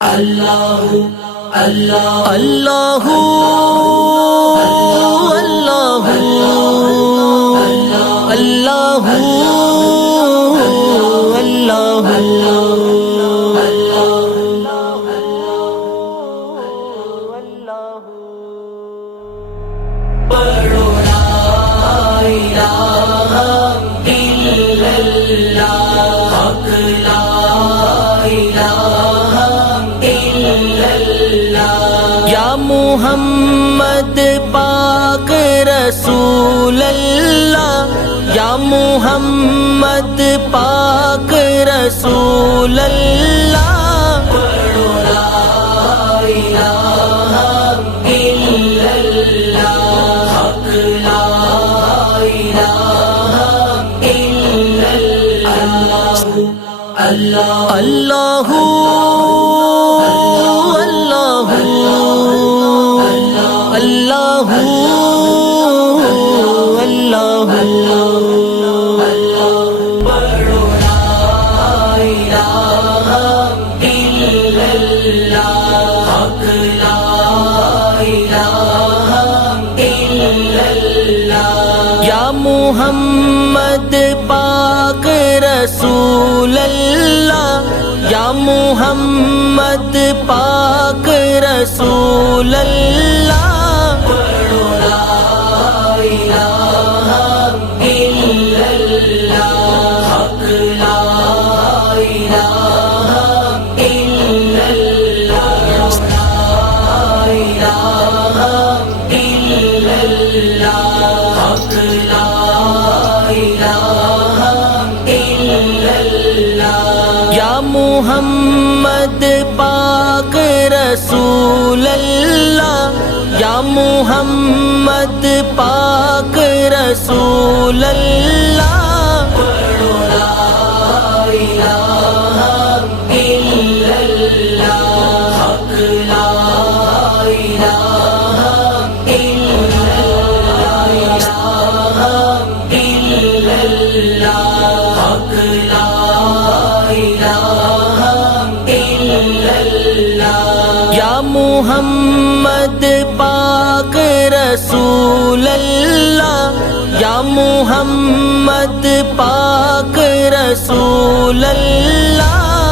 اللہ اللہ اللہ اللہ اللہ پڑھو لا الہ الا اللہ، حق لا الہ الا اللہ، یا محمد پاک رسول اللہ، یا محمد پاک رسول اللہ، پڑھو لا الہ الا اللہ، حق لا الہ الا اللہ، اللہ اللہ اللہ پڑھو لا الہ الا اللہ، حق لا الہ الا اللہ، یا محمد پاک رسول اللہ، یا محمد پاک رسول اللہ، پڑھو لا الہ الا اللہ، حق لا الہ الا اللہ، لا الہ الا اللہ، حق لا الہ الا اللہ، یا محمد پاک رسول اللہ، یا محمد پاک رسول اللہ، پڑھو لا الہ الا اللہ، حق لا الہ الا اللہ، حق لا الہ الا اللہ، یا محمد پاک رسول اللہ، یا محمد پاک رسول اللہ،